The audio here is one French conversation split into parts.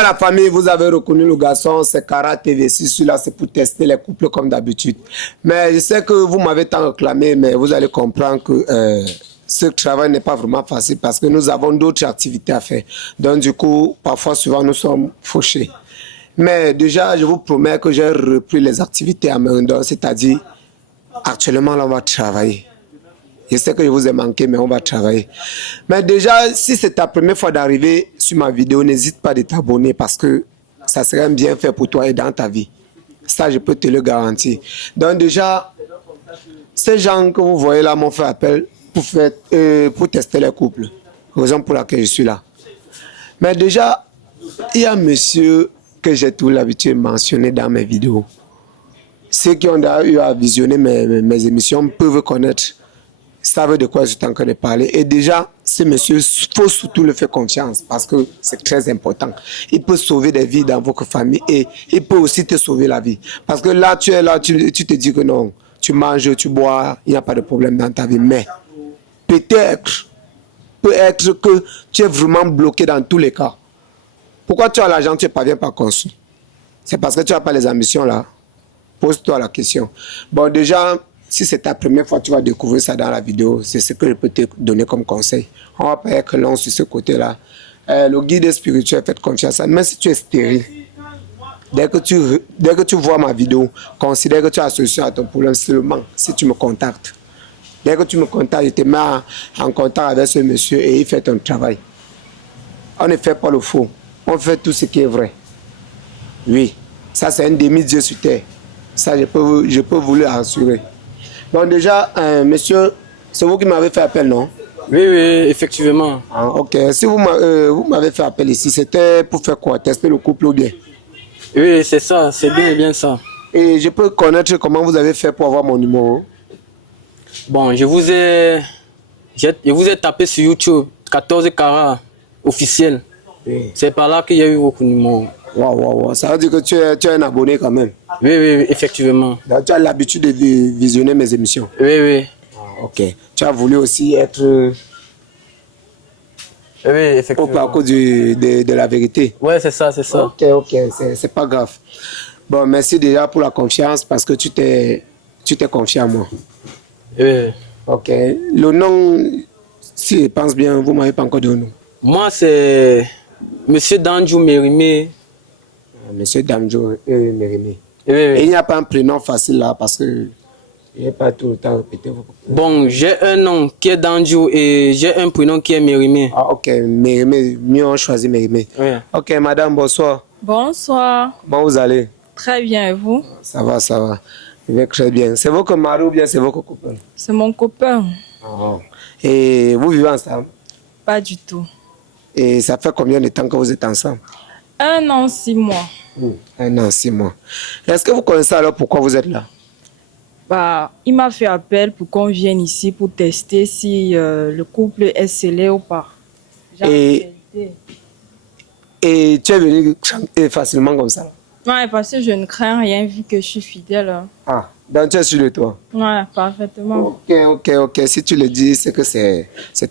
Voilà la famille, vous avez reconnu le garçon, c'est Kara TV6, celui-là c'est pour tester les couples comme d'habitude. Mais je sais que vous m'avez tant réclamé, mais vous allez comprendre que ce travail n'est pas vraiment facile parce que nous avons d'autres activités à faire. Donc du coup, parfois souvent nous sommes fauchés. Mais déjà, je vous promets que j'ai repris les activités à Mérindon, c'est-à-dire actuellement là on va travailler. Je sais que je vous ai manqué, mais on va travailler. Mais déjà, si c'est ta première fois d'arriver sur ma vidéo, n'hésite pas de t'abonner parce que ça serait un bienfait pour toi et dans ta vie. Ça, je peux te le garantir. Donc déjà, ces gens que vous voyez là m'ont fait appel pour tester les couples. Raison pour laquelle je suis là. Mais déjà, il y a un monsieur que j'ai tout l'habitude de mentionner dans mes vidéos. Ceux qui ont eu à visionner mes émissions peuvent connaître. Savent de quoi je suis en train de parler. Et déjà, ce monsieur, il faut surtout le faire confiance parce que c'est très important. Il peut sauver des vies dans votre famille et il peut aussi te sauver la vie. Parce que là, tu es là, tu te dis que non, tu manges, tu bois, il n'y a pas de problème dans ta vie. Mais peut-être que tu es vraiment bloqué dans tous les cas. Pourquoi tu as l'argent, tu ne parviens pas à construire? C'est parce que tu n'as pas les ambitions là. Pose-toi la question. Bon, déjà, si c'est ta première fois, tu vas découvrir ça dans la vidéo. C'est ce que je peux te donner comme conseil. On va pas être long sur ce côté-là. Le guide spirituel, faites confiance. Même si tu es stérile, dès que tu vois ma vidéo, considère que tu as la solution à ton problème seulement si tu me contactes. Dès que tu me contactes, je te mets en contact avec ce monsieur et il fait ton travail. On ne fait pas le faux. On fait tout ce qui est vrai. Oui, ça c'est un demi-dieu sur terre. Ça, je peux vous le assurer. Bon, déjà, monsieur, c'est vous qui m'avez fait appel, non? Oui, oui, effectivement. Ah, ok. Si vous m'avez fait appel ici, c'était pour faire quoi? Tester le couple ou bien? Oui, c'est ça, c'est bien ça. Et je peux connaître comment vous avez fait pour avoir mon numéro? Bon, je vous ai tapé sur YouTube 14 carats officiel. Oui. C'est par là qu'il y a eu votre numéro. Waouh. Ça veut dire que tu es un abonné quand même. Oui, oui, effectivement. Donc, tu as l'habitude de visionner mes émissions. Oui, oui. Ah, ok. Tu as voulu aussi être Oui, au effectivement. parcours de la vérité. Oui, c'est ça, c'est ça. Ok. C'est pas grave. Bon, merci déjà pour la confiance parce que tu t'es confié à moi. Oui. Ok. Le nom, si je pense bien, vous ne m'avez pas encore donné le nom. Moi, c'est Monsieur Danjou Mérimé. Monsieur Damjo Mérimé. Oui, Et il oui. n'y a pas un prénom facile là parce que je n'ai pas tout le temps répété. Bon, j'ai un nom qui est Danjou et j'ai un prénom qui est Mérimé. Ah, ok. Mérimé. Mieux on choisit Mérimé. Oui. Ok, madame, bonsoir. Bonsoir. Comment vous allez? Très bien, et vous? Ça va. Je vais très bien. C'est votre mari ou bien c'est votre copain? C'est mon copain. Ah. Et vous vivez ensemble? Pas du tout. Et ça fait combien de temps que vous êtes ensemble? 1 an, 6 mois. 1 an, 6 mois. Est-ce que vous connaissez alors pourquoi vous êtes là? Bah, il m'a fait appel pour qu'on vienne ici pour tester si le couple est scellé ou pas. Et tu es venu facilement comme ça? Ouais, parce que je ne crains rien vu que je suis fidèle. Hein. Ah, donc tu es sûr de toi? Ouais, parfaitement. Ok. Si tu le dis, c'est que c'est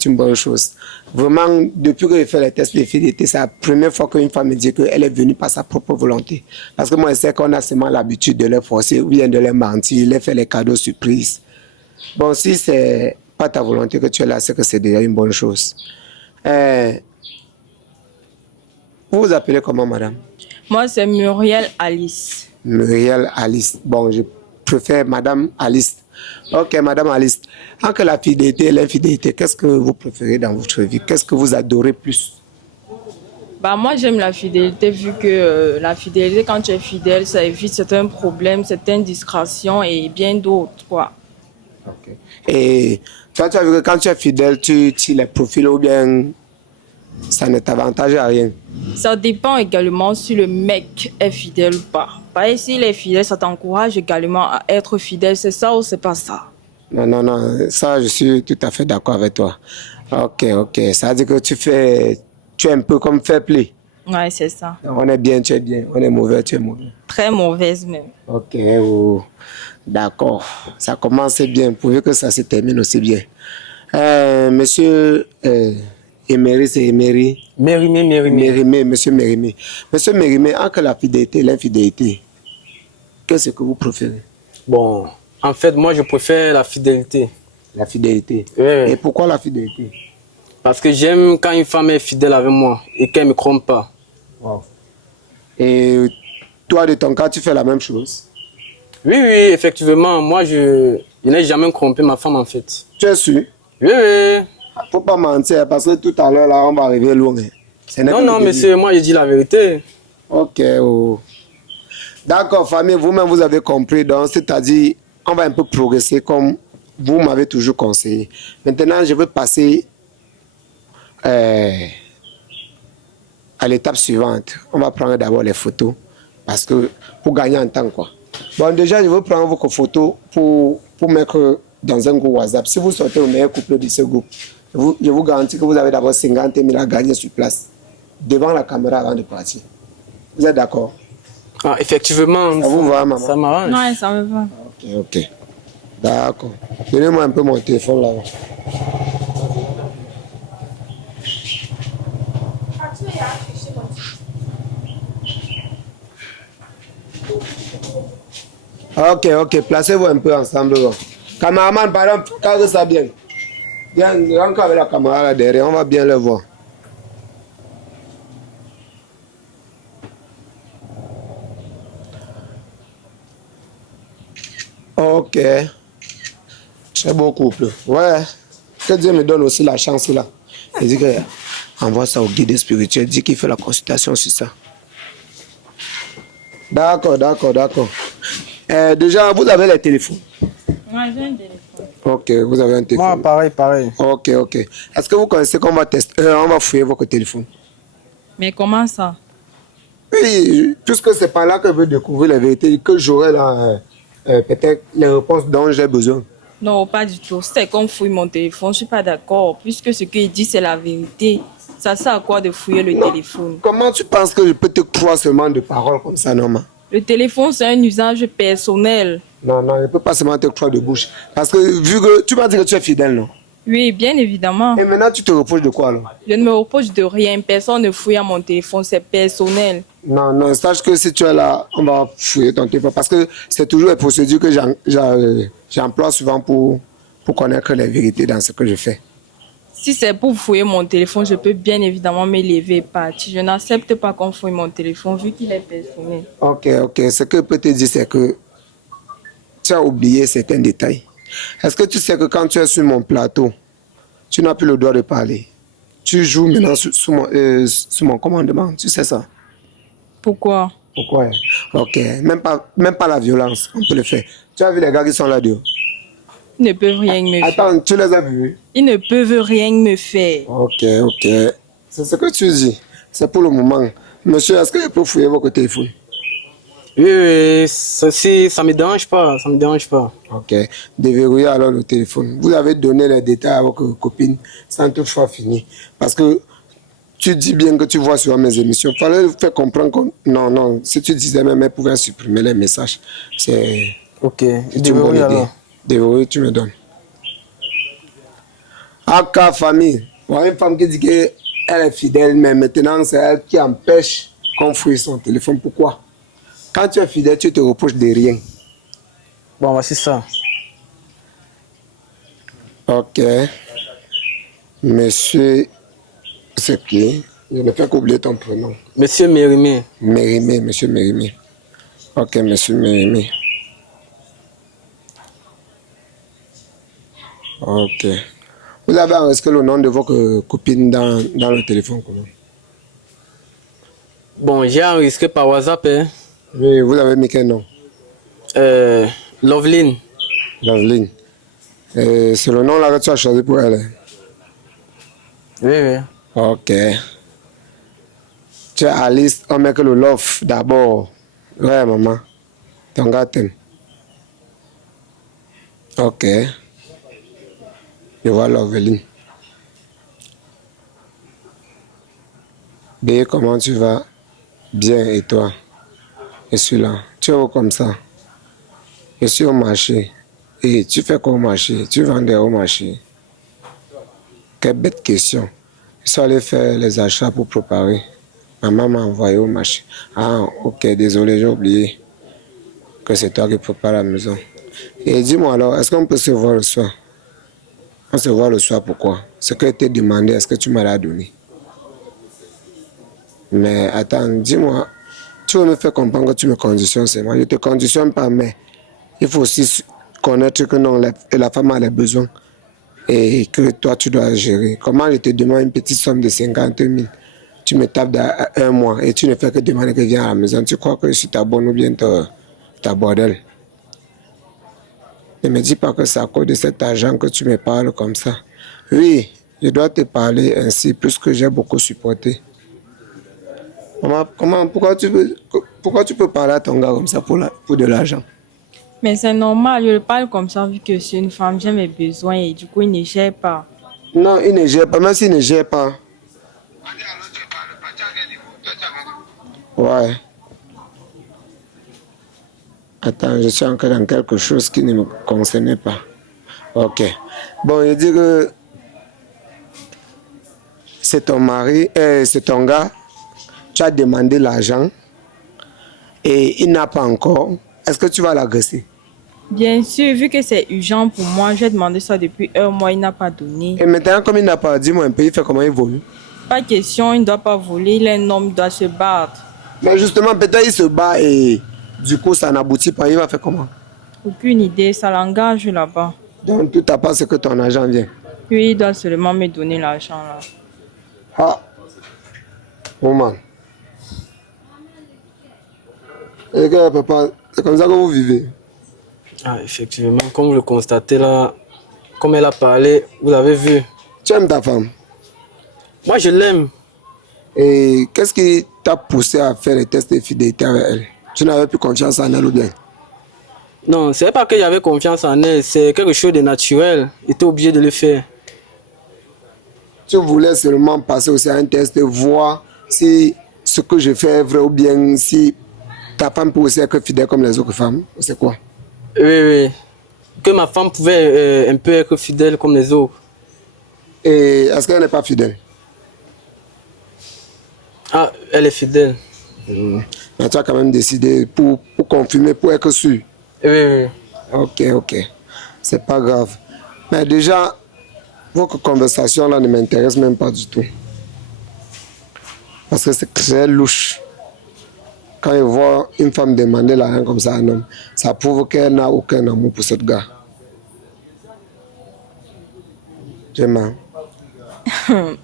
une bonne chose. Vraiment, depuis que j'ai fait les tests de fidélité, c'est la première fois qu'une femme me dit qu'elle est venue par sa propre volonté. Parce que moi, je sais qu'on a seulement l'habitude de les forcer ou bien de les mentir, les faire les cadeaux surprises. Bon, si c'est pas ta volonté que tu es là, c'est que c'est déjà une bonne chose. Vous vous appelez comment, madame? Moi, c'est Muriel Alice. Muriel Alice. Bon, je préfère madame Alice. Ok, madame Alice. Entre la fidélité et l'infidélité, qu'est-ce que vous préférez dans votre vie? Qu'est-ce que vous adorez plus? Bah, moi, j'aime la fidélité vu que la fidélité, quand tu es fidèle, ça évite certains problèmes, certaines discrétions et bien d'autres, quoi. Ok. Et toi, tu as vu que quand tu es fidèle, tu tires les profils ou bien ça ne t'avantage à rien? Ça dépend également si le mec est fidèle ou pas. Parce que s'il est fidèle, ça t'encourage également à être fidèle. C'est ça ou c'est pas ça? Non. Ça, je suis tout à fait d'accord avec toi. Ok. Ça veut dire que tu es un peu comme fair play. Ouais, c'est ça. On est bien, tu es bien. On est mauvais, tu es mauvais. Très mauvaise même. Ok, d'accord. Ça commence bien, pourvu que ça se termine aussi bien. Monsieur, Emery, c'est Emery. Mérimé, Mérimé. Mérimé, monsieur Mérimé. Monsieur Mérimé, entre la fidélité et l'infidélité, qu'est-ce que vous préférez? Bon, en fait, moi, je préfère la fidélité. La fidélité. Ouais. Et pourquoi la fidélité? Parce que j'aime quand une femme est fidèle avec moi et qu'elle ne me trompe pas. Wow. Et toi, de ton cas, tu fais la même chose? Oui, oui, effectivement. Moi, je n'ai jamais trompé ma femme, en fait. Tu es sûr? Oui, oui. Faut pas mentir, parce que tout à l'heure, là, on va arriver loin. Non, non, monsieur, moi, je dis la vérité. Ok. Oh. D'accord, famille, vous-même, vous avez compris. Donc, c'est-à-dire, on va un peu progresser comme vous m'avez toujours conseillé. Maintenant, je vais passer à l'étape suivante. On va prendre d'abord les photos, parce que pour gagner en temps, quoi. Bon, déjà, je vais prendre vos photos pour mettre dans un groupe WhatsApp. Si vous sortez le meilleur couple de ce groupe, je vous garantis que vous avez d'abord 50 000 à gagner sur place, devant la caméra avant de partir. Vous êtes d'accord? Ah, effectivement. Ça vous va, maman? Ça m'arrange. Ouais, ça me va. Ok, ok. D'accord. Donnez-moi un peu mon téléphone là. Ok, ok. Placez-vous un peu ensemble. Là. Cameraman, par exemple, cadre ça bien. Viens, rentre avec la caméra là derrière, on va bien le voir. Ok. Très beau couple. Ouais. Que Dieu me donne aussi la chance là. Il dit que envoie ça au guide spirituel. Il dit qu'il fait la consultation sur ça. D'accord, d'accord, d'accord. Déjà, vous avez les téléphones? Ouais, j'ai un téléphone. Ok, vous avez un téléphone. Moi, pareil, pareil. Ok, ok. Est-ce que vous connaissez qu'on va tester, on va fouiller votre téléphone? Mais comment ça? Oui, puisque c'est par là que je veux découvrir la vérité, que j'aurai là, peut-être les réponses dont j'ai besoin. Non, pas du tout. C'est qu'on fouille mon téléphone, je suis pas d'accord. Puisque ce qu'il dit, c'est la vérité. Ça sert à quoi de fouiller le téléphone? Comment tu penses que je peux te croire seulement de paroles comme ça, Norma? Le téléphone, c'est un usage personnel. Non, non, je ne peux pas seulement te croire de bouche. Parce que vu que tu m'as dit que tu es fidèle, non? Oui, bien évidemment. Et maintenant, tu te reproches de quoi, alors? Je ne me reproche de rien. Personne ne fouille à mon téléphone, c'est personnel. Non, non, sache que si tu es là, on va fouiller ton téléphone. Parce que c'est toujours les procédures que j'emploie souvent pour connaître les vérités dans ce que je fais. Si c'est pour fouiller mon téléphone, je peux bien évidemment me lever et partir. Je n'accepte pas qu'on fouille mon téléphone vu qu'il est personnel. Ok, ok. Ce que je peux te dire, c'est que tu as oublié certains détails. Est-ce que tu sais que quand tu es sur mon plateau, tu n'as plus le droit de parler? Tu joues maintenant sous mon commandement. Tu sais ça? Pourquoi? Pourquoi? Ok. Même pas la violence. On peut le faire. Tu as vu les gars qui sont là dehors? Ils ne peuvent rien me faire. Attends, tu les as vus? Ils ne peuvent rien me faire. Ok, ok. C'est ce que tu dis. C'est pour le moment. Monsieur, est-ce que je peux fouiller votre téléphone? Oui, oui, ça ne me dérange pas, ça me dérange pas. Ok. Déverrouillez alors le téléphone. Vous avez donné les détails à votre copine sans toutefois finir. Parce que tu dis bien que tu vois sur mes émissions. Il fallait faire comprendre que non, non. Si tu disais même, elle pouvait supprimer les messages. C'est Ok, une bonne déverrouille idée. alors. Déverrouille, tu me donnes. Aka famille. Voilà une femme qui dit qu'elle est fidèle, mais maintenant c'est elle qui empêche qu'on fouille son téléphone. Pourquoi? Quand tu es fidèle, tu te reproches de rien. Bon, voici ça. Ok. Monsieur, c'est qui? Je ne fais qu'oublier ton prénom. Monsieur Mérimé. Mérimé, monsieur Mérimé. Ok, monsieur Mérimé. Ok. Vous avez enregistré le nom de votre copine dans le téléphone comment? Bon, j'ai enregistré par WhatsApp, hein. Oui, vous avez mis quel nom? Loveline. Loveline. C'est le nom là que tu as choisi pour elle. Hein? Oui, oui. Ok. Tu es Alice, on met que le love d'abord. Ouais, maman. Ton gars t'aime. Ok. Je vois Loveline. Bé, comment tu vas? Bien, et toi? Je suis là. Tu es où comme ça? Je suis au marché. Et tu fais quoi au marché? Tu vendais au marché? Quelle bête question. Ils sont allés faire les achats pour préparer. Maman m'a envoyé au marché. Ah, ok, désolé, j'ai oublié que c'est toi qui prépares la maison. Et dis-moi alors, est-ce qu'on peut se voir le soir? On se voit le soir, pourquoi? Ce que je t'ai demandé, est-ce que tu m'as donné? Mais attends, dis-moi, tu veux me faire comprendre que tu me conditionnes, c'est moi. Je ne te conditionne pas, mais il faut aussi connaître que non, la femme a les besoins et que toi, tu dois gérer. Comment je te demande une petite somme de 50 000? Tu me tapes dans un mois et tu ne fais que demander que viens à la maison. Tu crois que je suis ta bonne ou bien ta bordel? Ne me dis pas que c'est à cause de cet argent que tu me parles comme ça. Oui, je dois te parler ainsi puisque j'ai beaucoup supporté. Pourquoi tu peux parler à ton gars comme ça pour de l'argent? Mais c'est normal, je le parle comme ça vu que c'est une femme, j'ai mes besoins et du coup, il ne gère pas. Non, il ne gère pas, même s'il ne gère pas. Ouais. Attends, je suis encore dans quelque chose qui ne me concernait pas. Ok. Bon, je dis que c'est ton mari, c'est ton gars. Tu as demandé l'argent et il n'a pas encore. Est-ce que tu vas l'agresser? Bien sûr, vu que c'est urgent pour moi, j'ai demandé ça depuis un mois, il n'a pas donné. Et maintenant, comme il n'a pas, dis-moi un peu, il fait comment il vole? Pas question, il ne doit pas voler, il est un homme, il doit se battre. Mais justement, peut-être il se bat et du coup, ça n'aboutit pas. Il va faire comment? Aucune idée, ça l'engage là-bas. Donc, tout à part, c'est que ton argent vient. Puis il doit seulement me donner l'argent là. Ah, maman. Et que papa, c'est comme ça que vous vivez. Ah, effectivement, comme vous le constatez là, comme elle a parlé, vous avez vu. Tu aimes ta femme. Moi, je l'aime. Et qu'est-ce qui t'a poussé à faire les tests de fidélité avec elle? Tu n'avais plus confiance en elle ou bien? Non, c'est pas que j'avais confiance en elle, c'est quelque chose de naturel. J'étais obligé de le faire. Tu voulais seulement passer aussi à un test et voir si ce que je fais est vrai ou bien si ta femme peut aussi être fidèle comme les autres femmes. C'est quoi? Oui, oui. Que ma femme pouvait un peu être fidèle comme les autres. Et est-ce qu'elle n'est pas fidèle? Ah, elle est fidèle. Mais tu as quand même décidé pour confirmer, pour être sûr. Oui, oui. Ok, ok. C'est pas grave. Mais déjà, votre conversation là ne m'intéresse même pas du tout. Parce que c'est très louche. Quand je vois une femme demander l'argent comme ça à un homme, ça prouve qu'elle n'a aucun amour pour ce gars. J'aime.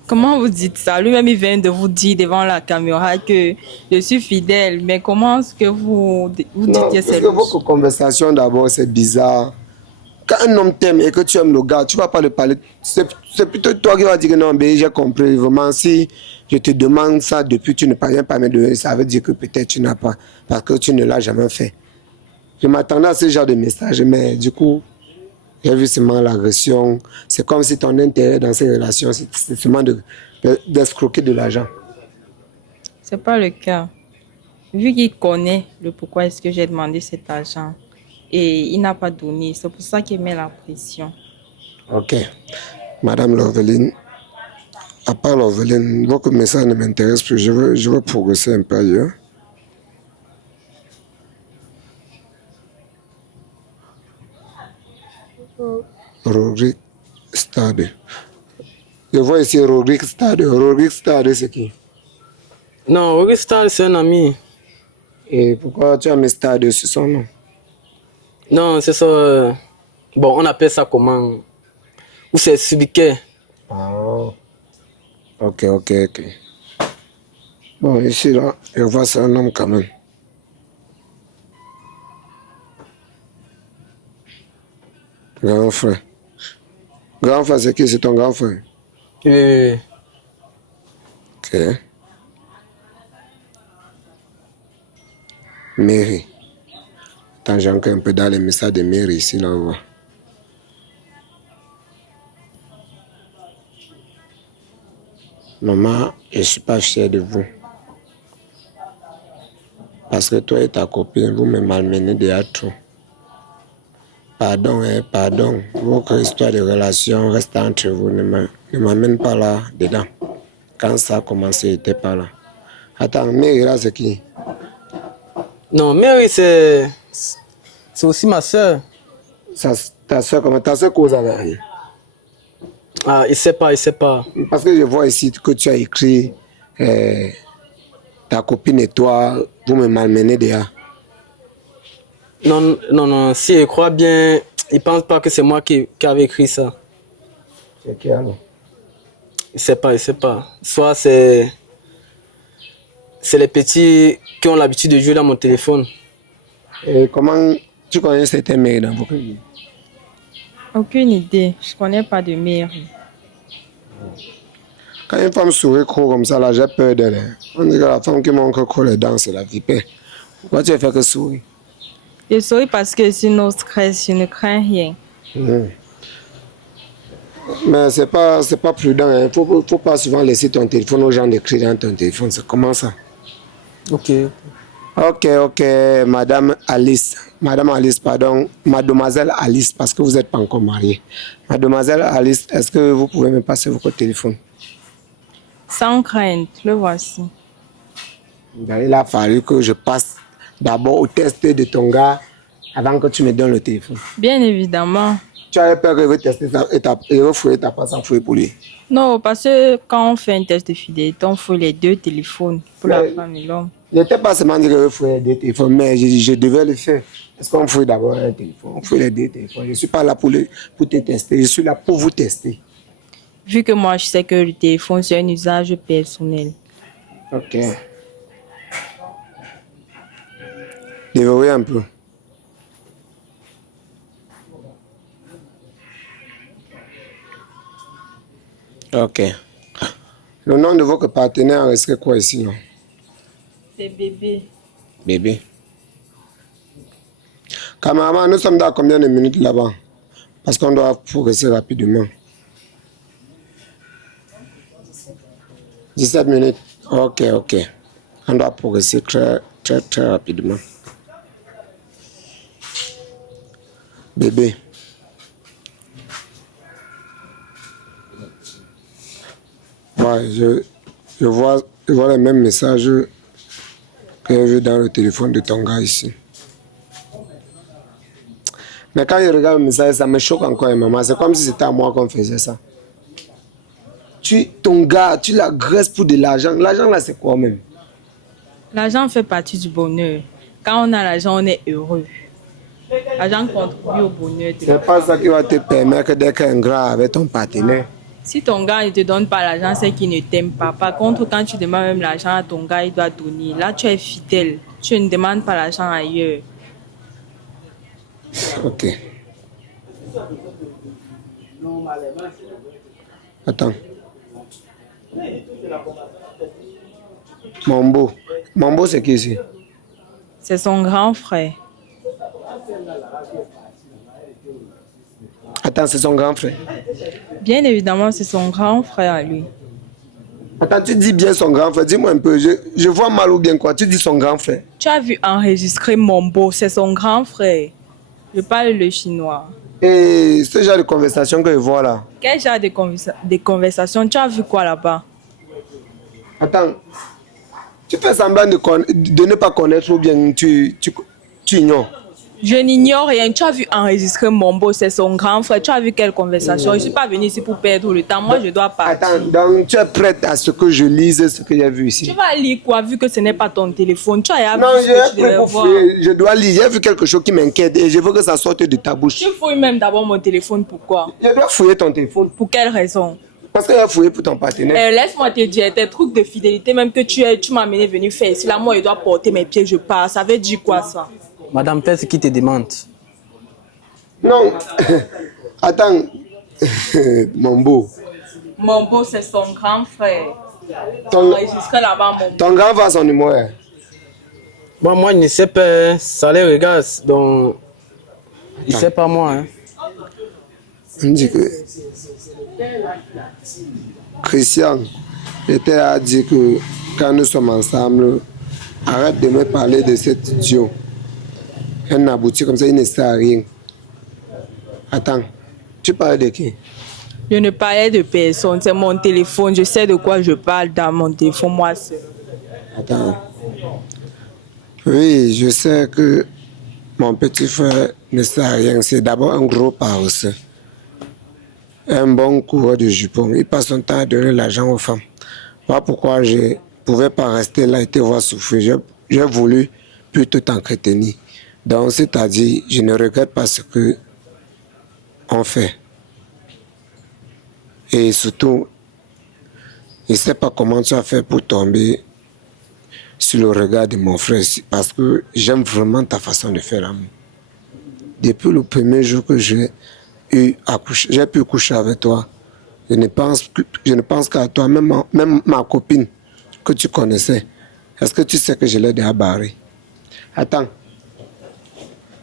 Comment vous dites ça? Lui-même, il vient de vous dire devant la caméra que je suis fidèle. Mais comment est-ce que vous dites Non, que parce c'est que votre conversation d'abord c'est bizarre. Quand un homme t'aime et que tu aimes le gars, tu ne vas pas le parler. C'est plutôt toi qui vas dire que non, ben, j'ai compris. Vraiment, si je te demande ça depuis, tu ne parviens pas à me donner, ça veut dire que peut-être tu n'as pas, parce que tu ne l'as jamais fait. Je m'attendais à ce genre de message, mais du coup, j'ai vu seulement l'agression. C'est comme si ton intérêt dans ces relations, c'est seulement d'escroquer de l'argent. C'est pas le cas. Vu qu'il connaît le pourquoi est-ce que j'ai demandé cet argent et il n'a pas donné, c'est pour ça qu'il met la pression. Ok. Madame Loveline, à part Loveline, votre message ne m'intéresse plus. Je veux progresser un peu ailleurs. Rodrigue Stade. Je vois ici Rodrigue Stade. Rodrigue Stade, c'est qui? Non, Augustin, c'est un ami. Et pourquoi tu as mis Stade sur son nom? Non, c'est ça. Bon, on appelle ça comment? Ou c'est Subiquet. Ah. Ok, ok, ok. Bon, ici, là, je vois c'est un homme quand même. Grand frère. Grand frère, c'est qui? C'est ton grand frère? Oui, oui, oui. Ok. Mairie. Attends, j'ai encore un peu dans les messages de mairie ici, là, on voit. Maman, je ne suis pas fier de vous. Parce que toi et ta copine, vous me malmenez déjà trop. Pardon, pardon. Votre histoire de relation reste entre vous. Ne m'amène pas là-dedans. Quand ça a commencé, il n'était pas là. Attends, mais là, c'est qui? Non, Mary, c'est aussi ma soeur. Ta soeur, comment? Ta soeur cause avec rien. Ah, il sait pas. Parce que je vois ici que tu as écrit ta copine et toi, vous me malmenez déjà. Non, si il croit bien, il pense pas que c'est moi qui avait écrit ça. C'est qui alors? Il sait pas. Soit c'est les petits qui ont l'habitude de jouer dans mon téléphone. Et comment tu connais certains mails dans votre vie? Aucune idée. Je connais pas de mairie. Quand une femme sourit trop comme ça, là, j'ai peur d'elle. Hein. On dit que la femme qui manque trop les dents, c'est la vipère. Pourquoi tu as fait que sourire? Je souris parce que sinon stress, je ne crains rien. Mais c'est pas prudent. Il ne faut pas souvent laisser ton téléphone aux gens d'écrire dans ton téléphone. C'est comment ça? Ok. Ok, Madame Alice, pardon, Mademoiselle Alice, parce que vous n'êtes pas encore mariée. Mademoiselle Alice, est-ce que vous pouvez me passer votre téléphone? Sans crainte, le voici. Ben, il a fallu que je passe d'abord au test de ton gars avant que tu me donnes le téléphone. Bien évidemment. Tu avais peur que je vais tester ça et refouiller ta passe en fouille pour lui. Non, parce que quand on fait un test de fidélité, on faut les deux téléphones pour la femme et l'homme. Je n'étais pas seulement dit que je fouillais des téléphones, mais je devais le faire. Est-ce qu'on fouille d'abord un téléphone? On fouille les deux téléphones. Je ne suis pas là pour te tester, je suis là pour vous tester. Vu que moi, je sais que le téléphone, c'est un usage personnel. Ok. Déverrouillez un peu. Ok. Le nom de votre partenaire resterait quoi ici, non? C'est bébé. Bébé. Cameraman, nous sommes dans combien de minutes là-bas? Parce qu'on doit progresser rapidement. 17 minutes. Ok. On doit progresser très rapidement. Bébé. Ouais, je vois les mêmes messages que j'ai vus dans le téléphone de ton gars ici. Mais quand je regarde le message, ça me choque encore, maman. C'est comme si c'était à moi qu'on faisait ça. Ton gars, tu l'agresses pour de l'argent. L'argent là, c'est quoi même? L'argent fait partie du bonheur. Quand on a l'argent, on est heureux. L'argent contribue au bonheur. C'est pas ça qui va te permettre d'être ingrat avec ton partenaire. Si ton gars ne te donne pas l'argent, c'est qu'il ne t'aime pas. Par contre, quand tu demandes même l'argent à ton gars, il doit donner. Là, tu es fidèle. Tu ne demandes pas l'argent ailleurs. Ok. Attends. Mambo, c'est qui ici? C'est son grand frère. Attends, c'est son grand frère. Bien évidemment, c'est son grand frère à lui. Attends, tu dis bien son grand frère. Dis-moi un peu, je vois mal ou bien quoi? Tu dis son grand frère. Tu as vu enregistrer Mambo, c'est son grand frère. Je parle le chinois. Et ce genre de conversation que je vois là. Quel genre de conversation? Tu as vu quoi là-bas? Attends, tu fais semblant de ne pas connaître ou bien tu ignores. Je n'ignore rien. Tu as vu enregistrer Mambo, c'est son grand frère. Tu as vu quelle conversation? Je ne suis pas venue ici pour perdre le temps. Moi, je dois partir. Attends, donc tu es prête à ce que je lise ce que j'ai vu ici? Tu vas lire quoi, vu que ce n'est pas ton téléphone? Tu as Non, vu ce que tu devais voir. je dois lire. J'ai vu quelque chose qui m'inquiète et je veux que ça sorte de ta bouche. Tu fouilles même d'abord mon téléphone, pourquoi? Je dois fouiller ton téléphone. Pour quelle raison? Parce que j'ai fouillé pour ton partenaire. Laisse-moi te dire, tes trucs de fidélité, même que tu m'as amené venir faire ici, là, moi, je dois porter mes pieds, je pars. Ça veut dire quoi, ça? Madame, fais ce qu'il te demande. Non. Attends. Mambo. Mambo, c'est son grand frère. Ton- Enregistré là-bas, Mambo. Ton grand va son numéro. Hein. Bon, moi, je ne sais pas. Ça les regarde. Donc, il ne sait pas moi. Hein. On dit que Christian était à dire que quand nous sommes ensemble, arrête de me parler de cet idiot. Un abouti comme ça, il ne sert à rien. Attends, tu parles de qui? Je ne parlais de personne, c'est mon téléphone. Je sais de quoi je parle dans mon téléphone, moi seul. Attends. Oui, je sais que mon petit frère ne sait rien. C'est d'abord un gros paresseux. Un bon coureur de jupons. Il passe son temps à donner l'argent aux femmes. Voilà pourquoi je ne pouvais pas rester là et te voir souffrir. J'ai voulu plutôt t'entretenir. Donc, c'est-à-dire, je ne regrette pas ce que on fait. Et surtout, je ne sais pas comment tu as fait pour tomber sur le regard de mon frère, parce que j'aime vraiment ta façon de faire l'amour. Depuis le premier jour que j'ai pu coucher avec toi, je ne pense qu'à toi, même ma copine que tu connaissais. Est-ce que tu sais que je l'ai déjà barré? Attends.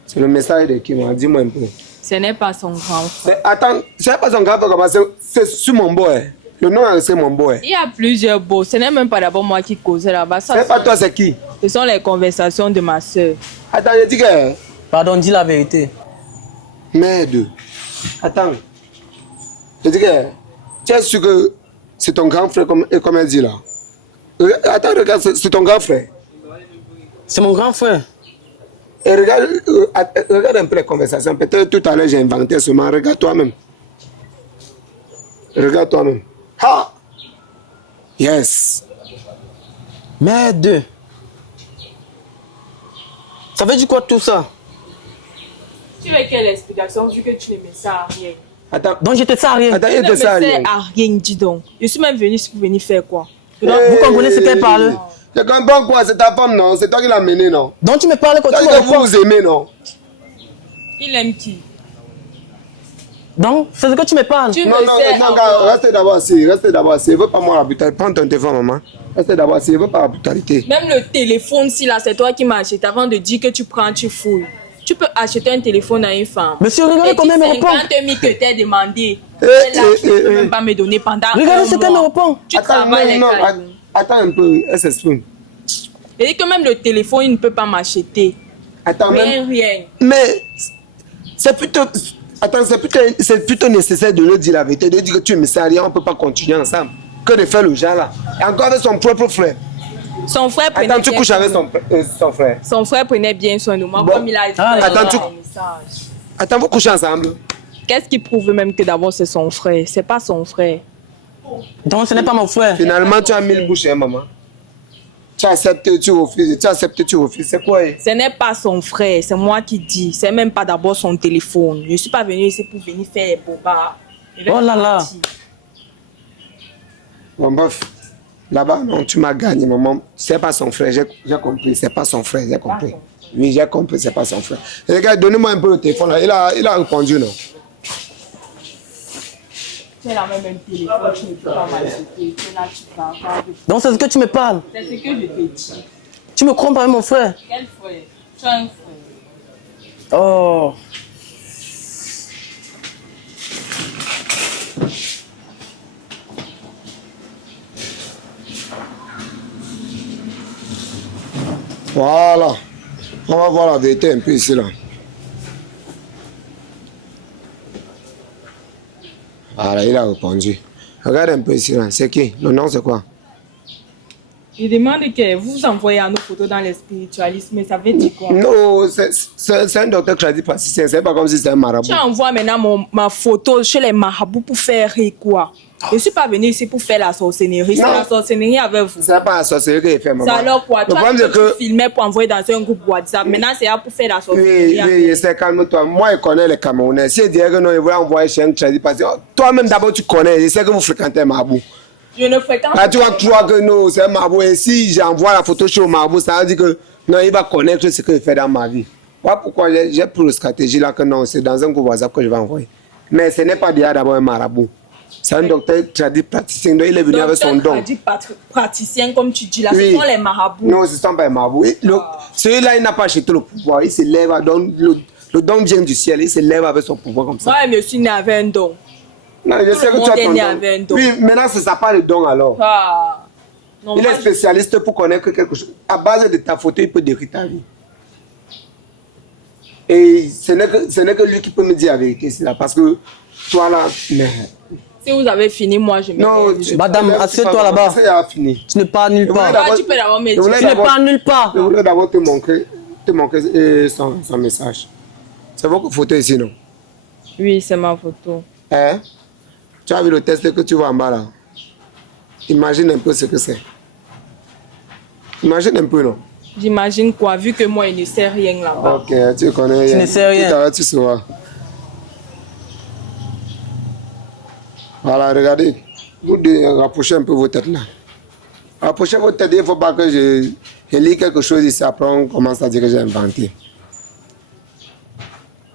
C'est le message de qui, moi? Dis-moi un peu. Ce n'est pas son grand frère. Attends, ce n'est pas son grand frère, c'est sur mon boy. Le nom c'est mon boy. Il y a plusieurs beaux. Ce n'est même pas d'abord moi qui causais là-bas. Ce n'est pas toi, c'est qui? Ce sont les conversations de ma soeur. Attends, je dis que... Pardon, dis la vérité. Merde. Attends. Je dis que... Tu es sûr que c'est ton grand frère, comme elle dit là? Attends, regarde, c'est ton grand frère. C'est mon grand frère. Et regarde un peu les conversations. Peut-être tout à l'heure j'ai inventé seulement. Regarde toi-même. Regarde toi-même. Ha! Yes. Merde. Ça veut dire quoi tout ça? Tu veux quelle explication vu que tu ne me sers à rien? Attends. Donc je te sers à rien. Attends, Tu ne me sers à rien, dis donc. Je suis même venu pour venir faire quoi? Vous comprenez ce qu'elle parle? Je comprends quoi? C'est ta femme, non? C'est toi qui l'as menée, non? Donc tu me parles quand tu me que réponds. vous vous aimez, non? Il aime qui? Donc c'est ce que tu me parles. Tu Non, me non, sers non, à gars, quoi? restez d'abord assis, restez d'abord assis. Je veux pas moi la brutalité. Prends ton téléphone, maman. Restez d'abord assis, je veux pas la brutalité. Même le téléphone, si là, c'est toi qui m'as acheté avant de dire que tu prends, tu fouilles. Tu peux acheter un téléphone à une femme. Monsieur, regardez combien elle me répond. 50 000 que t'as demandé. Eh, Là, tu eh, peux eh, même pas me donner pendant Regardez un ce qu'elle me mois. répond. Tu travailles les non, cailloux. attends un peu, elle s'exprime. Et dit que même le téléphone, il ne peut pas m'acheter. Attends, Rien, rien. mais c'est plutôt... Attends, c'est plutôt nécessaire de lui dire la vérité, de dire que tu me sers à rien, on ne peut pas continuer ensemble. Que de faire le genre là. Et encore avec son propre frère. Son frère prenait Attends, tu bien couches soin avec de nous. son frère. Son frère prenait bien soin de moi, Bon. comme il a dit Ah, dans attends, le tu- message. Attends, vous couchez ensemble. Qu'est-ce qui prouve même que d'abord c'est son frère? C'est pas son frère. Donc ce n'est pas mon frère. Finalement, tu as mis le bouche, hein, maman. Tu acceptes, tu refuses. Tu acceptes, tu refuses. C'est quoi? Ce n'est pas son frère, c'est moi qui dis. C'est même pas d'abord son téléphone. Je suis pas venue ici pour venir faire les bobards. Je vais Oh là là. partir. Bon, bref. Là-bas, non, tu m'as gagné, maman. C'est pas son frère, j'ai compris. C'est pas son frère, j'ai compris. Oui, j'ai compris, c'est pas son frère. Et regarde, donnez-moi un peu le téléphone là. Il a répondu, non? Tu es là même un téléphone, tu ne peux pas m'acheter. Tu es là, tu parles. Donc c'est ce que tu me parles. C'est ce que je te dis. Tu me crois pas mon frère. Quel frère? Tu as un frère. Oh. Voilà. On va voir la vérité un peu ici, là. Voilà, il a répondu. Regarde un peu ici, là. C'est qui? Le nom, c'est quoi? Il demande que vous envoyez à nos photos dans le spiritualisme, mais ça veut dire quoi? Non, c'est un docteur tradipraticien. C'est pas comme si c'était un marabout. Tu envoies maintenant ma photo chez les marabouts pour faire quoi? Je ne suis pas venue ici pour faire la sorcellerie. C'est Non. la sorcellerie avec vous. C'est pas la sorcellerie qu'il fait, maman. C'est alors quoi? Le Toi, problème, tu c'est que... filmais pour envoyer dans un groupe WhatsApp. Maintenant, c'est là pour faire la sorcellerie. Oui, avec oui, c'est calme-toi. Moi, je connais les Camerounais. Si je dirais que non, ils voulaient envoyer chez un tradipraticien. Toi-même, d'abord, tu connais. Je sais que vous fréquentez un marabout. Je ne fréquente Ah, tu vas croire que non, c'est un marabout. Et si j'envoie la photo chez le marabout, ça veut dire que non, il va connaître ce que je fais dans ma vie. Voilà pourquoi j'ai pris la stratégie là que non, c'est dans un groupe WhatsApp que je vais envoyer. Mais ce n'est pas déjà d'abord un marabout. C'est un docteur praticien, donc il est venu avec son don. praticien, comme tu dis là, Oui. ce sont les marabouts. Non, ce ne sont pas un marabout. Celui-là, il n'a pas acheté le pouvoir. Il se lève, le don vient du ciel, il se lève avec son pouvoir comme ça. Moi, je me suis né avec un don. Non, je sais le que tu monde as est ton né don. avec un don. Oui, maintenant, c'est ça pas le don alors. Ah. Non, Il moi, est spécialiste pour connaître quelque chose. À base de ta photo, il peut décrire ta vie. Et ce n'est que lui qui peut me dire la vérité, c'est là. Parce que toi là, mais Si vous avez fini, moi je me Non, lève. Madame, assieds-toi là-bas. Ça a fini. Tu ne pars nulle voulais part. d'abord- Tu peux d'abord me Je dire. voulais Tu ne d'abord- pars nulle part. Je voulais d'abord te montrer son message. C'est votre photo ici, non? Oui, c'est ma photo. Hein? Tu as vu le test que tu vois en bas là? Imagine un peu ce que c'est. Imagine un peu, non? J'imagine quoi, vu que moi, il ne sais rien là-bas. Ok, tu connais. Tu ne sais rien. Tout à l'heure, tu sauras. Voilà, regardez. Vous rapprochez un peu vos têtes là. Rapprochez vos têtes. Il ne faut pas que je lis quelque chose ici. Après, on commence à dire que j'ai inventé.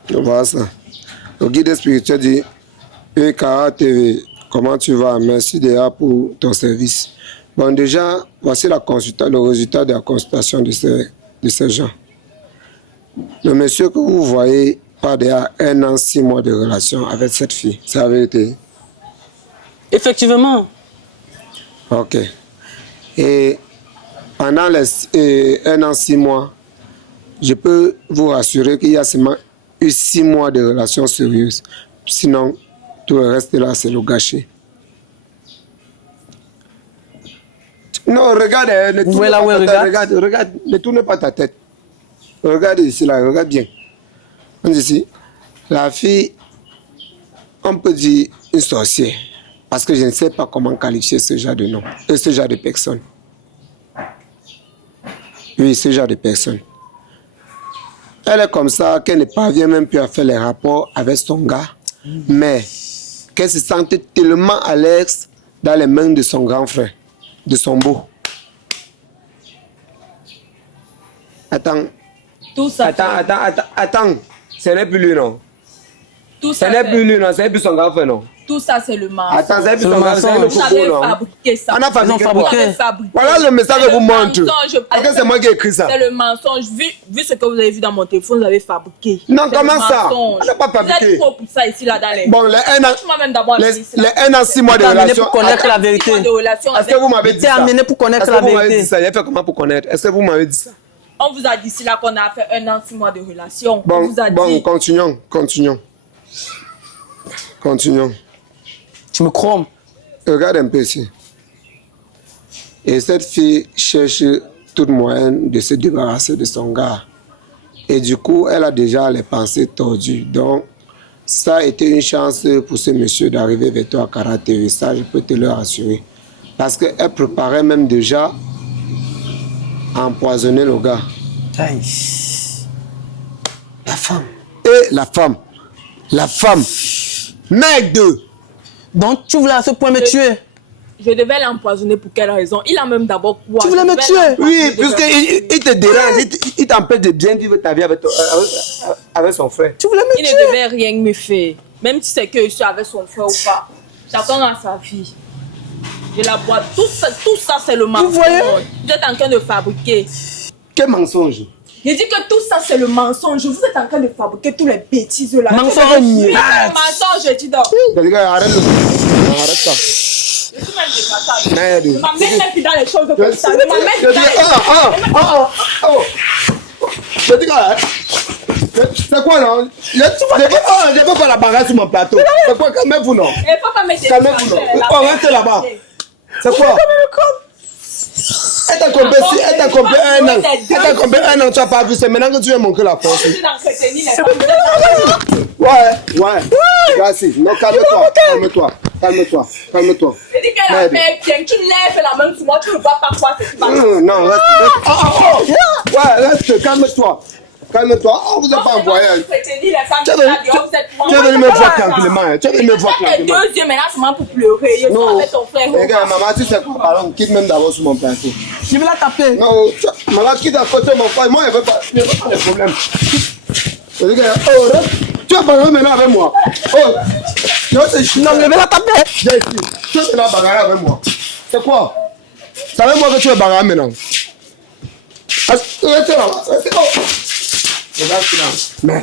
Donc, voilà ça. Le guide spirituel dit Ekara TV, comment tu vas? Merci déjà pour ton service. Bon, déjà, voici le résultat de la consultation de ces gens. Le monsieur que vous voyez a déjà 1 an, 6 mois de relation avec cette fille. C'est la vérité. Effectivement. Ok. Et pendant les 1 an, 6 mois, je peux vous rassurer qu'il y a seulement eu 6 mois de relation sérieuse. Sinon, tout le reste là, c'est le gâchis. Non, regarde, ne tourne voyez là pas où elle ta tête, regarde? regarde, ne tourne pas ta tête. Regarde ici, là, regarde bien. On dit ici, la fille, on peut dire une sorcière, parce que je ne sais pas comment qualifier ce genre de nom, ce genre de personne. Oui, ce genre de personne. Elle est comme ça, qu'elle ne parvient même plus à faire les rapports avec son gars, mais qu'elle se sentait tellement à l'aise dans les mains de son grand frère, de son beau. Attends, Tout ça, attends, ce n'est plus lui, non? tout Ce ça, n'est plus lui, non? Ce n'est plus son grand frère, non? tout ça, c'est le mensonge. Attends, ce n'est plus C'est son le grand frère, c'est le mensonge. Vous faux, avez non? fabriqué ça. On a fabriqué Ils ont quoi? Vous fabriqué. avez fabriqué. Voilà le message C'est que vous le montre. mensonge. Parce que c'est moi qui ai écrit ça. C'est le mensonge. Vu ce que vous avez vu dans mon téléphone, vous avez fabriqué. Non, C'est comment le ça? mensonge. On n'a pas fabriqué. Vous êtes trop pour ça ici, là, dans les... Bon, les 1 an, Moi-même, d'abord, les 1 an, 6 mois de T'es amené relation. pour connaître la vérité. Est-ce que vous m'avez dit T'es ça? amené pour connaître Est-ce la que vous m'avez vérité. dit ça? J'ai fait comment pour connaître? Est-ce que vous m'avez dit ça? On vous a dit ici, là, qu'on a fait 1 an, 6 mois de relation. On Bon, vous a bon, dit... continuons. Tu me crois. Regarde un peu ici. Et cette fille cherche toute moyenne de se débarrasser de son gars. Et du coup, elle a déjà les pensées tordues. Donc, ça a été une chance pour ce monsieur d'arriver vers toi à Kara TV. Ça, je peux te le rassurer. Parce qu'elle préparait même déjà à empoisonner le gars. Aïe. La femme. Et la femme. Merde. Donc tu voulais à ce point me tuer. Je devais l'empoisonner pour quelle raison? Il a même d'abord quoi? Tu voulais me tuer? Oui, puisqu'il te dérange, il t'empêche de bien vivre ta vie avec son frère. Tu voulais me Il tuer. ne devait rien me faire. Même si c'est que je suis avec son frère ou pas. Chacun a sa vie. Je la bois. Tout ça c'est le mensonge. voyez? Vous êtes en train de fabriquer. Quel mensonge. Je dis que tout ça c'est le mensonge. Vous êtes en train de fabriquer tous les bêtises là. Mensonge. Oui, c'est le mensonge, je dis donc. Les gars, arrête ça. Je suis même dépassable. Merde. Ne m'amène même plus dans les choses comme ça. Ne m'amène Je plus dans dis, les Je dis, c'est quoi non? Je veux pas la bagarre sur mon plateau. C'est quoi, calmez-vous non? Il ne faut pas mettre Calmez-vous non? Oh, restez là-bas. C'est quoi? Elle t'a compris 1 an. Elle t'a compris 1 an, tu n'as pas vu. C'est maintenant que tu veux montrer la force. Je suis d'entretenir les femmes. Ouais. Merci. Non, calme-toi. Je dis que la paix vient. Tu lèves la main sur moi, tu ne vois pas quoi c'est qui va. Non, reste. Ouais, reste. Calme-toi. On vous a pas envoyé. Entretenir les femmes. Tu es venu me voir tranquillement. Tu es venu me voir tranquillement. Deux yeux maintenant seulement pour pleurer. Je suis Non. avec ton frère. Les gars, maman, tu sais quoi, pardon, quitte même d'abord sur mon plateau. Je vais la taper. Non, maman, quitte à côté de mon frère. Moi, je veux pas de problème. Les gars, reste. Tu vas bagarrer maintenant avec moi. Non, je vais la taper. Viens ici. Tu vas maintenant bagarrer avec moi. C'est quoi? C'est avec moi que tu vas bagarrer maintenant. Restez là-bas. Regarde celui-là. Mais,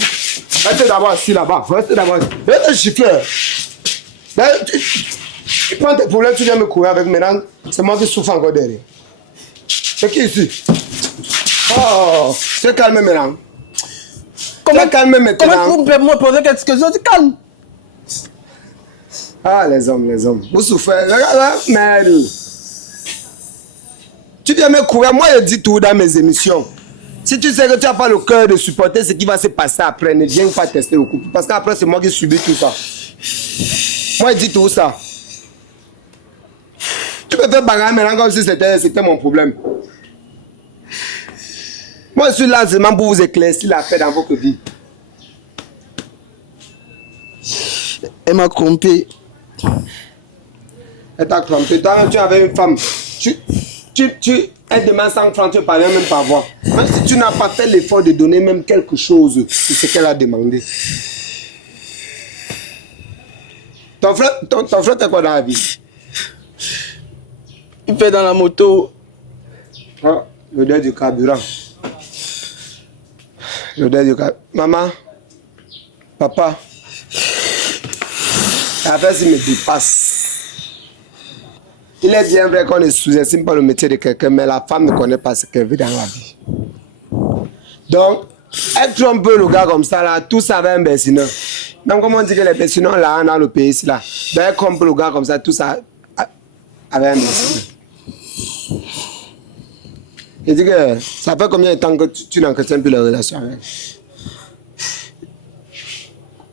restez d'abord assis là-bas. Reste le gifleur. Tu prends tes problèmes, tu viens me courir avec maintenant. C'est moi qui souffre encore derrière. C'est qui ici? Oh, tu es calme maintenant. Comment calme maintenant. Comment vous pouvez me poser quelque question? Tu calme. Ah, les hommes. Vous souffrez. Regarde, merde. Tu viens me courir. Moi, je dis tout dans mes émissions. Si tu sais que tu n'as pas le cœur de supporter ce qui va se passer après, ne viens pas tester le couple. Parce qu'après, c'est moi qui subis tout ça. Moi, je dis tout ça. Tu peux faire bagarre maintenant comme si c'était mon problème. Moi, je suis là seulement pour vous éclaircir la paix dans votre vie. Elle m'a trompé. Elle t'a trompé. Toi, tu avais une femme. Elle demande 100 francs, tu ne parles même pas voir. Même si tu n'as pas fait l'effort de donner même quelque chose de ce qu'elle a demandé. Ton frère fait quoi dans la vie? Il fait dans la moto. Ah, l'odeur du carburant. L'odeur du carburant. Maman, papa, la fête me dépasse. Il est bien vrai qu'on ne sous-estime pas le métier de quelqu'un, mais la femme ne connaît pas ce qu'elle veut dans la vie. Donc, elle trompe le gars comme ça, là, tout ça avec un bessineur. Même comme on dit que les bessineurs là, dans le pays ici, là, ben, elle trompe le gars comme ça, tout ça avec un bessineur. Je dis que ça fait combien de temps que tu n'entretiens plus la relation avec elle?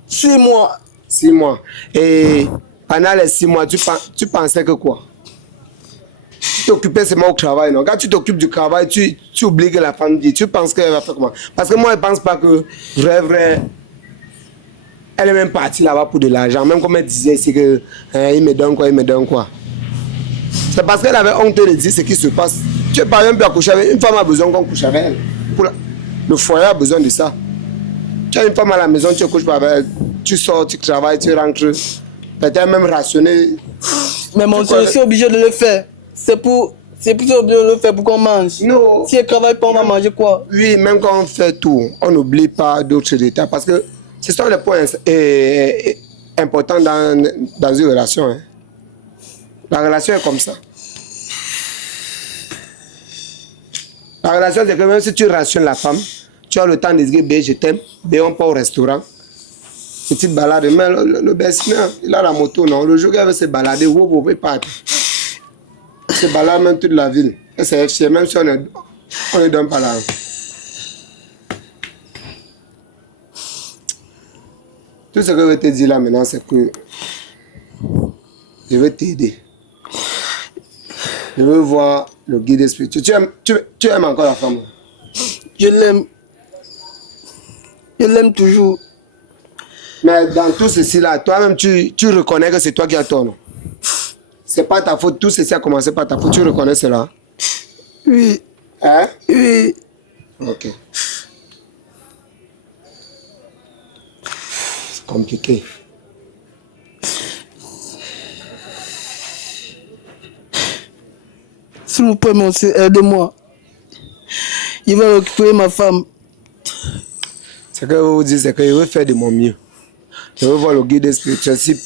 6 mois. 6 mois. Et pendant les 6 mois, tu pensais que quoi? Tu t'occupais seulement au travail, non? Quand tu t'occupes du travail, tu oublies que la femme dit. Tu penses qu'elle va faire comment? Parce que moi, je ne pense pas que vrai, elle est même partie là-bas pour de l'argent. Même comme elle disait, c'est que il me donne quoi. C'est parce qu'elle avait honte de dire ce qui se passe. Tu es par exemple à coucher avec une femme, a besoin qu'on couche avec elle. Le foyer a besoin de ça. Tu as une femme à la maison, tu ne couches pas avec elle. Tu sors, tu travailles, tu rentres. Peut-être même rationné. Mais mon Dieu, je suis obligé de le faire. C'est plutôt obligé de le faire pour qu'on mange. Non. Si elle ne travaille pas, on va manger quoi? Oui, même quand on fait tout, on n'oublie pas d'autres détails. Parce que ce sont les points importants dans une relation. Hein. La relation est comme ça. La relation, c'est que même si tu rationnes la femme, tu as le temps de dire, je t'aime, on part au restaurant. Petite balade, mais le bessineur, il a la moto, non. Le jour qu'il veut se balader, il part. Il se balade même toute la ville. Et c'est FCM, même si on ne donne pas l'argent. Tout ce que je veux te dire là maintenant, c'est que je veux t'aider. Je veux voir le guide spirituel. Tu aimes encore la femme? Je l'aime. Je l'aime toujours. Mais dans tout ceci là, toi-même, tu reconnais que c'est toi qui as tort, non? C'est pas ta faute. Tout ceci a commencé par ta faute. Tu reconnais cela? Oui. Hein? Oui. Ok. C'est compliqué. S'il vous plaît, monsieur, aidez-moi. Il va récupérer ma femme. Ce que je vous dis, c'est que je veux faire de mon mieux. Je veux voir le guide spirituel s'il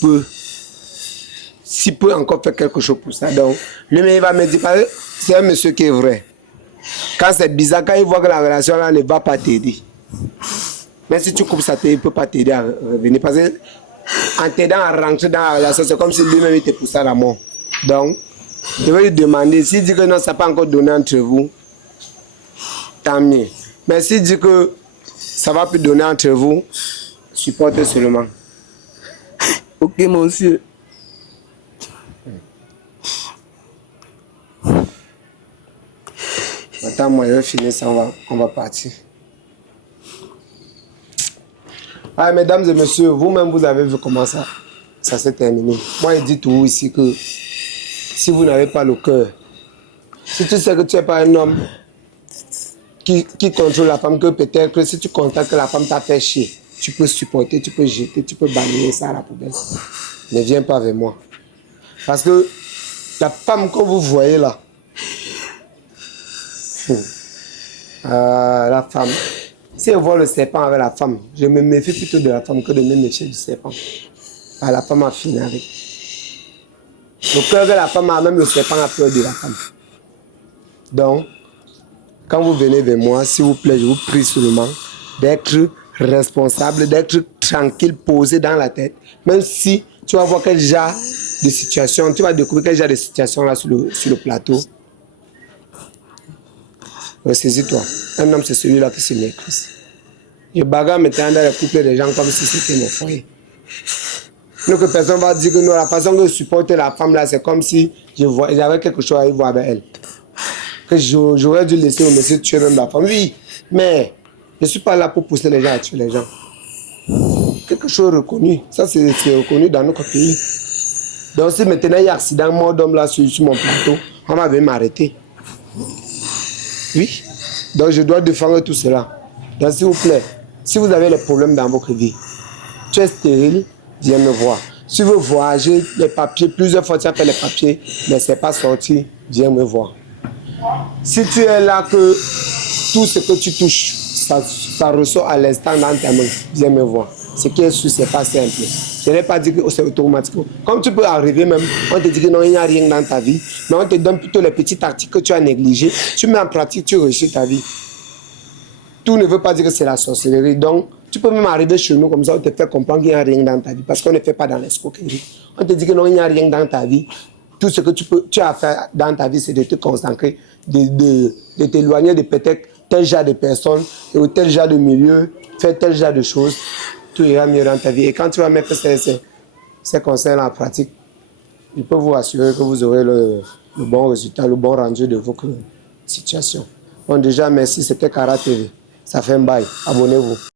peut encore faire quelque chose pour ça. Donc, lui-même, il va me dire, c'est un monsieur qui est vrai. Quand c'est bizarre, quand il voit que la relation là ne va pas t'aider. Mais si tu coupes ça, il ne peut pas t'aider à revenir. Parce que en t'aidant à rentrer dans la relation, c'est comme si lui-même il te poussait à la mort. Donc, je vais lui demander, s'il dit que non, ça n'a pas encore donné entre vous, tant mieux. Mais s'il dit que ça va plus donner entre vous, supportez seulement. Ok, monsieur. Attends, moi, je vais finir ça, on va partir. Ah, mesdames et messieurs, vous-même, vous avez vu comment ça s'est terminé. Moi, je dis tout ici que si vous n'avez pas le cœur, si tu sais que tu n'es pas un homme qui contrôle la femme, que peut-être que si tu constates que la femme t'a fait chier, tu peux supporter, tu peux jeter, tu peux balayer ça à la poubelle. Ne viens pas avec moi. Parce que la femme que vous voyez là, la femme, si je vois le serpent avec la femme, je me méfie plutôt de la femme que de me méfier du serpent. Ah, la femme a fini avec. Le cœur de la femme a, même le serpent a peur de la femme. Donc, quand vous venez vers moi, s'il vous plaît, je vous prie seulement d'être responsable, d'être tranquille, posé dans la tête. Même si Tu vas voir quel genre de situation, tu vas découvrir quel genre de situation là sur le plateau. Ressaisis-toi. Un homme, c'est celui-là qui se méprise. Je bagarre maintenant dans les couples des gens comme si c'était mon foyer. Donc personne va dire que non, la façon que je supporte la femme là, c'est comme si j'avais quelque chose à y voir avec elle. Que j'aurais dû laisser au monsieur tuer même la femme. Oui, mais je ne suis pas là pour pousser les gens à tuer les gens. Quelque chose reconnu. Ça, c'est reconnu dans notre pays. Donc si maintenant il y a un accident, mort d'homme là sur mon plateau, on va venir m'arrêter. Oui. Donc je dois défendre tout cela. Donc s'il vous plaît, si vous avez des problèmes dans votre vie, tu es stérile, viens me voir. Si vous voyagez, les papiers, plusieurs fois tu as fait les papiers, mais ce n'est pas sorti, viens me voir. Si tu es là que tout ce que tu touches, ça ressort à l'instant dans ta main, viens me voir. Ce qui est sûr, ce n'est pas simple. Je n'ai pas dit que c'est automatique. Comme tu peux arriver même, on te dit que non, il n'y a rien dans ta vie, mais on te donne plutôt les petits tactiques que tu as négligées. Tu mets en pratique, tu réussis ta vie. Tout ne veut pas dire que c'est la sorcellerie. Donc, tu peux même arriver chez nous comme ça, on te fait comprendre qu'il n'y a rien dans ta vie, parce qu'on ne fait pas dans l'escroquerie. On te dit que non, il n'y a rien dans ta vie. Tout ce que tu as à faire dans ta vie, c'est de te concentrer, de t'éloigner de peut-être tel genre de personnes, ou tel genre de milieu, faire tel genre de choses. Tout ira mieux dans ta vie. Et quand tu vas mettre ces conseils en pratique, je peux vous assurer que vous aurez le bon résultat, le bon rendu de votre situation. Bon, déjà, merci, c'était Kara TV. Ça fait un bail. Abonnez-vous.